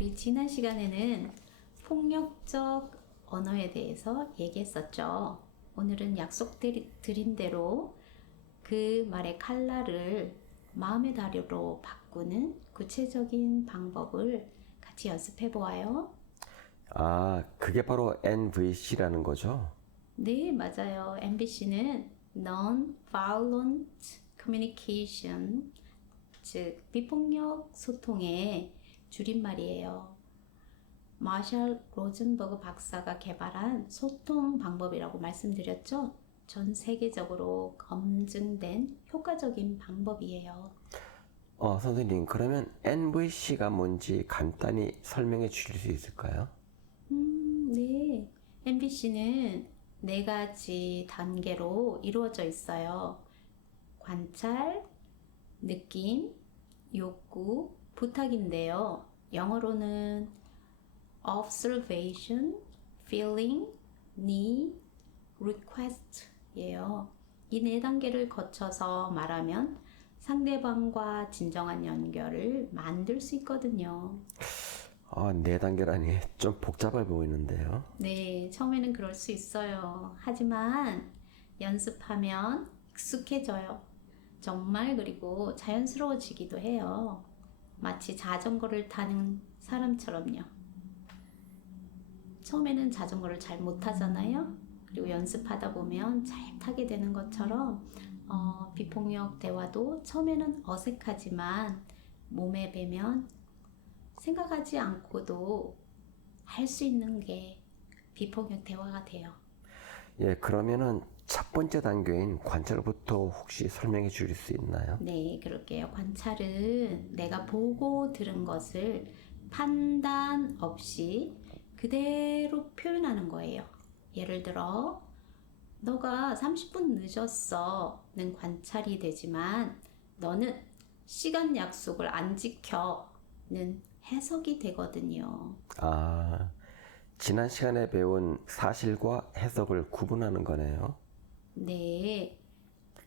우리 지난 시간에는 폭력적 언어에 대해서 얘기했었죠. 오늘은 약속드린 대로 그 말의 칼날을 마음의 다리로 바꾸는 구체적인 방법을 같이 연습해 보아요. 아, 그게 바로 NVC라는 거죠? 네, 맞아요. MBC는 Non-Violent Communication, 즉 비폭력 소통의 줄임말이에요. 마샬 로젠버그 박사가 개발한 소통 방법이라고 말씀드렸죠? 전 세계적으로 검증된 효과적인 방법이에요. 선생님, 그러면 NVC가 뭔지 간단히 설명해 주실 수 있을까요? 네. MBC는 네 가지 단계로 이루어져 있어요. 관찰, 느낌, 욕구, 부탁인데요. 영어로는 observation, feeling, need, request 예요. 이 네 단계를 거쳐서 말하면 상대방과 진정한 연결을 만들 수 있거든요. 네 단계라니 좀 복잡해 보이는데요. 네, 처음에는 그럴 수 있어요. 하지만 연습하면 익숙해져요. 정말 그리고 자연스러워지기도 해요. 마치 자전거를 타는 사람처럼요. 처음에는 자전거를 잘 못하잖아요. 그리고 연습하다 보면 잘 타게 되는 것처럼 비폭력 대화도 처음에는 어색하지만 몸에 배면 생각하지 않고도 할 수 있는 게 비폭력 대화가 돼요. 예, 그러면은 첫 번째 단계인 관찰부터 혹시 설명해 주실 수 있나요? 네, 그럴게요. 관찰은 내가 보고 들은 것을 판단 없이 그대로 표현하는 거예요. 예를 들어, 너가 30분 늦었어는 관찰이 되지만 너는 시간 약속을 안 지켜는 해석이 되거든요. 아, 지난 시간에 배운 사실과 해석을 구분하는 거네요. 네,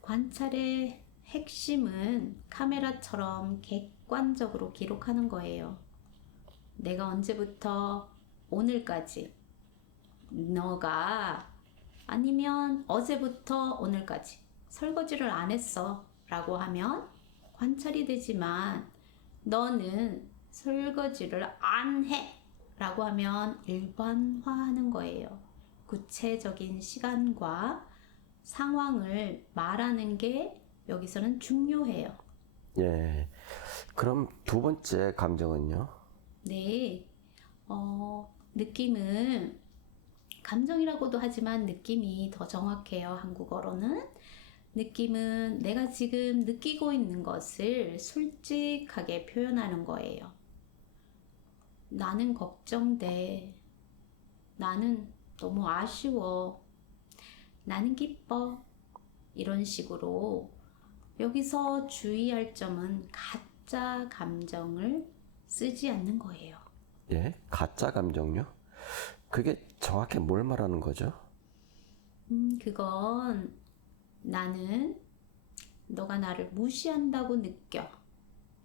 관찰의 핵심은 카메라처럼 객관적으로 기록하는 거예요. 내가 언제부터 오늘까지, 너가 아니면 어제부터 오늘까지 설거지를 안 했어 라고 하면 관찰이 되지만 너는 설거지를 안 해 라고 하면 일반화하는 거예요. 구체적인 시간과 상황을 말하는 게 여기서는 중요해요. 예, 그럼 두 번째 감정은요? 네, 느낌은 감정이라고도 하지만 느낌이 더 정확해요. 한국어로는. 느낌은 내가 지금 느끼고 있는 것을 솔직하게 표현하는 거예요. 나는 걱정돼. 나는 너무 아쉬워. 나는 기뻐. 이런 식으로 여기서 주의할 점은 가짜 감정을 쓰지 않는 거예요. 예, 가짜 감정요? 그게 정확히 뭘 말하는 거죠? 그건 나는 너가 나를 무시한다고 느껴.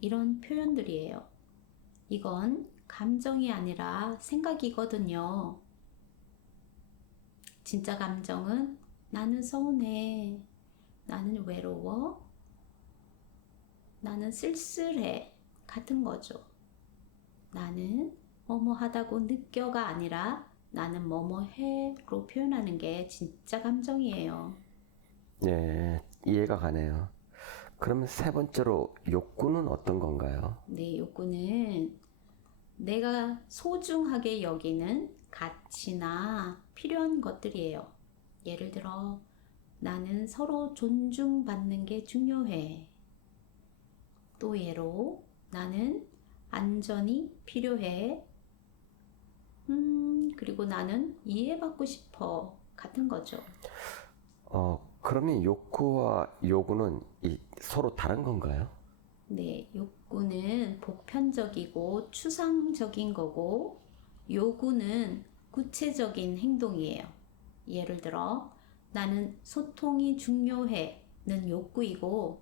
이런 표현들이에요. 이건 감정이 아니라 생각이거든요. 진짜 감정은 나는 서운해. 나는 외로워. 나는 쓸쓸해. 같은 거죠. 나는 뭐뭐 하다고 느껴가 아니라 나는 뭐뭐 해로 표현하는 게 진짜 감정이에요. 예, 이해가 가네요. 그러면 세 번째로 욕구는 어떤 건가요? 내 욕구는 내가 소중하게 여기는 가치나 필요한 것들이에요. 예를 들어, 나는 서로 존중받는 게 중요해. 또 예로, 나는 안전이 필요해. 그리고 나는 이해받고 싶어. 같은 거죠. 그러면 욕구와 요구는 서로 다른 건가요? 네, 욕구는 보편적이고 추상적인 거고, 요구는 구체적인 행동이에요. 예를 들어, 나는 소통이 중요해는 욕구이고,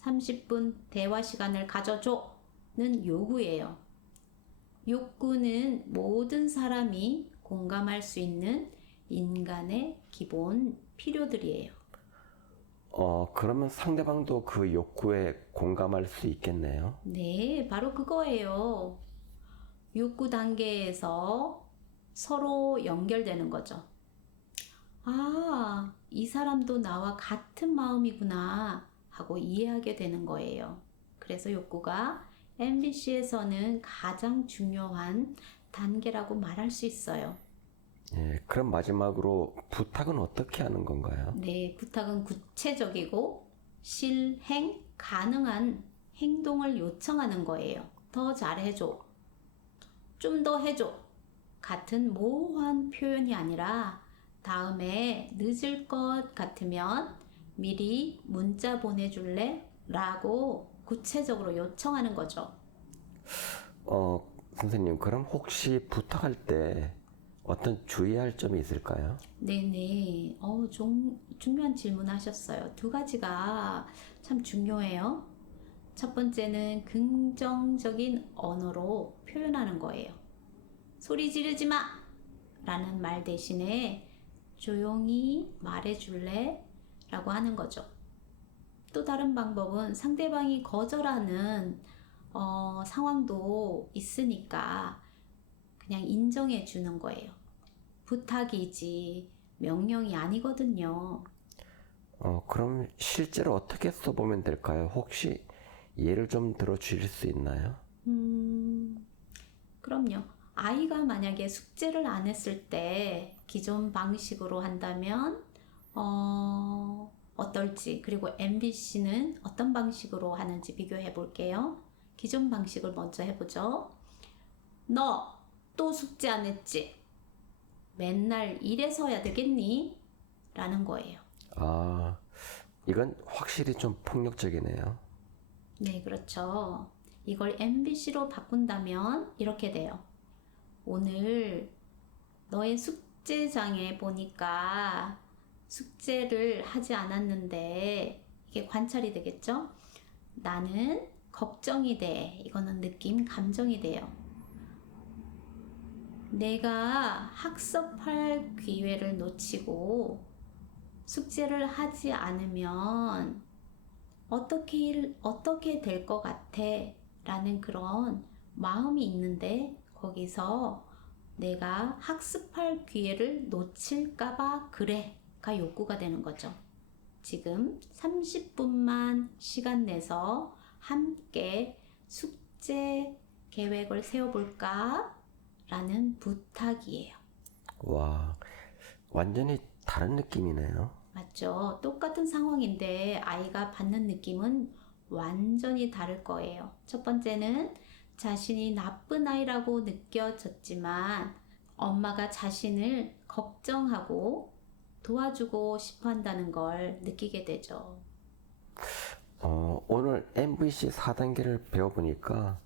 30분 대화 시간을 가져줘는 요구예요. 욕구는 모든 사람이 공감할 수 있는 인간의 기본 필요들이에요. 그러면 상대방도 그 욕구에 공감할 수 있겠네요. 네, 바로 그거예요. 욕구 단계에서 서로 연결되는 거죠. 아, 이 사람도 나와 같은 마음이구나 하고 이해하게 되는 거예요. 그래서 욕구가 MBC에서는 가장 중요한 단계라고 말할 수 있어요. 예, 그럼 마지막으로 부탁은 어떻게 하는 건가요? 네, 부탁은 구체적이고 실행 가능한 행동을 요청하는 거예요. 더 잘해줘. 좀 더 해줘. 같은 모호한 표현이 아니라 다음에 늦을 것 같으면 미리 문자 보내줄래? 라고 구체적으로 요청하는 거죠. 선생님, 그럼 혹시 부탁할 때 어떤 주의할 점이 있을까요? 네네. 중요한 질문 하셨어요. 두 가지가 참 중요해요. 첫 번째는 긍정적인 언어로 표현하는 거예요. 소리 지르지 마! 라는 말 대신에 조용히 말해줄래? 라고 하는 거죠. 또 다른 방법은 상대방이 거절하는 상황도 있으니까 그냥 인정해 주는 거예요. 부탁이지 명령이 아니거든요. 그럼 실제로 어떻게 써보면 될까요? 혹시 예를 좀 들어주실 수 있나요? 그럼요. 아이가 만약에 숙제를 안 했을 때 기존 방식으로 한다면 어떨지, 그리고 MBC는 어떤 방식으로 하는지 비교해 볼게요. 기존 방식을 먼저 해보죠. 너 또 숙제 안 했지? 맨날 이래서 해야 되겠니? 라는 거예요. 아, 이건 확실히 좀 폭력적이네요. 네, 그렇죠. 이걸 MBC로 바꾼다면 이렇게 돼요. 오늘 너의 숙제장에 보니까 숙제를 하지 않았는데 이게 관찰이 되겠죠? 나는 걱정이 돼. 이거는 느낌, 감정이 돼요. 내가 학습할 기회를 놓치고 숙제를 하지 않으면 어떻게 될 것 같아? 라는 그런 마음이 있는데 거기서 내가 학습할 기회를 놓칠까봐 그래가 욕구가 되는 거죠. 지금 30분만 시간 내서 함께 숙제 계획을 세워볼까? 라는 부탁이에요. 와, 완전히 다른 느낌이네요. 맞죠? 똑같은 상황인데 아이가 받는 느낌은 완전히 다를 거예요. 첫 번째는 자신이 나쁜 아이라고 느껴졌지만 엄마가 자신을 걱정하고 도와주고 싶어 한다는 걸 느끼게 되죠. 오늘 MVC 4단계를 배워보니까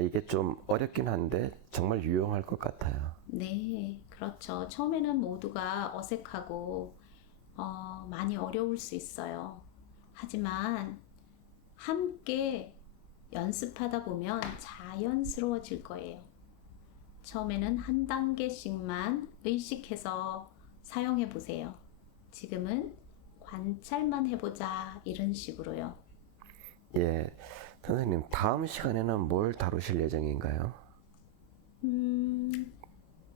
이게 좀 어렵긴 한데 정말 유용할 것 같아요. 네, 그렇죠. 처음에는 모두가 어색하고 많이 어려울 수 있어요. 하지만 함께 연습하다 보면 자연스러워질 거예요. 처음에는 한 단계씩만 의식해서 사용해 보세요. 지금은 관찰만 해보자 이런 식으로요. 예, 선생님, 다음 시간에는 뭘 다루실 예정인가요?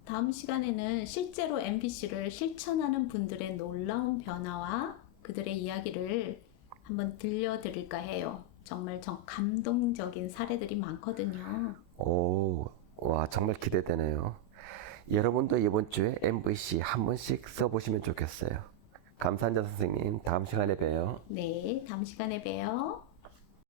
다음 시간에는 실제로 MBC를 실천하는 분들의 놀라운 변화와 그들의 이야기를 한번 들려드릴까 해요. 정말 감동적인 사례들이 많거든요. 오, 와, 정말 기대되네요. 여러분도 이번 주에 MVC 한 번씩 써보시면 좋겠어요. 감사합니다, 선생님. 다음 시간에 봬요. 네, 다음 시간에 봬요.